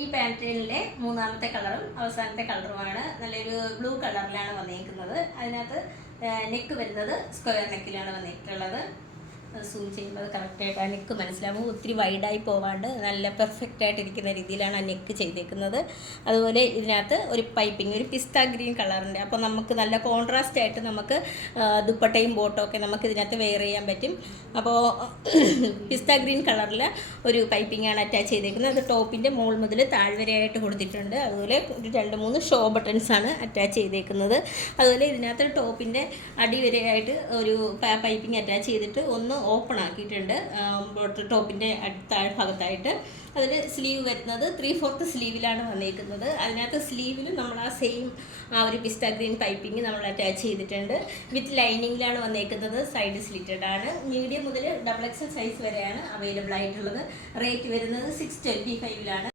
ഈ പാറ്റേണിലെ മൂന്നാമത്തെ കളറും അവസാനത്തെ കളറുമാണ്. നല്ലൊരു ബ്ലൂ കളറിലാണ് വന്നിരിക്കുന്നത്. അതിനകത്ത് നെക്ക് വരുന്നത് സ്ക്വയർ നെക്കിലാണ് വന്നിട്ടുള്ളത്. സൂം ചെയ്യുമ്പോൾ കറക്റ്റായിട്ട് ആ നെക്ക് മനസ്സിലാവും. ഒത്തിരി വൈഡായി പോവാണ്ട് നല്ല പെർഫെക്റ്റ് ആയിട്ടിരിക്കുന്ന രീതിയിലാണ് ആ നെക്ക് ചെയ്തേക്കുന്നത്. അതുപോലെ ഇതിനകത്ത് ഒരു പൈപ്പിംഗ്, ഒരു പിസ്ത ഗ്രീൻ കളറിൻ്റെ. അപ്പോൾ നമുക്ക് നല്ല കോൺട്രാസ്റ്റ് ആയിട്ട് നമുക്ക് ദുപ്പട്ടയും ബോട്ടോ ഒക്കെ നമുക്ക് ഇതിനകത്ത് വെയർ ചെയ്യാൻ പറ്റും. അപ്പോൾ പിസ്ത ഗ്രീൻ കളറിൽ ഒരു പൈപ്പിംഗാണ് അറ്റാച്ച് ചെയ്തേക്കുന്നത്. അത് ടോപ്പിൻ്റെ മുകൾ മുതൽ താഴ്വരയായിട്ട് കൊടുത്തിട്ടുണ്ട്. അതുപോലെ ഒരു 2-3 ഷോ ബട്ടൺസാണ് അറ്റാച്ച് ചെയ്തേക്കുന്നത്. അതുപോലെ ഇതിനകത്ത് ടോപ്പിൻ്റെ അടിവരെയായിട്ട് ഒരു പൈപ്പിംഗ് അറ്റാച്ച് ചെയ്തിട്ട് ഒന്ന് ഓപ്പൺ ആക്കിയിട്ടുണ്ട് ടോപ്പിൻ്റെ താഴ്ഭാഗത്തായിട്ട്. അതിൽ സ്ലീവ് വരുന്നത് 3/4 സ്ലീവിലാണ് വന്നിരിക്കുന്നത്. അതിനകത്ത് സ്ലീവിൽ നമ്മൾ ആ ഒരു പിസ്ത ഗ്രീൻ പൈപ്പിംഗ് നമ്മൾ അറ്റാച്ച് ചെയ്തിട്ടുണ്ട്. വിത്ത് ലൈനിങ്ങിലാണ് വന്നിരിക്കുന്നത്. സൈഡ് സ്ലിറ്റഡ് ആണ്. മീഡിയം മുതൽ XXL സൈസ് വരെയാണ് അവൈലബിൾ ആയിട്ടുള്ളത്. റേറ്റ് വരുന്നത് 625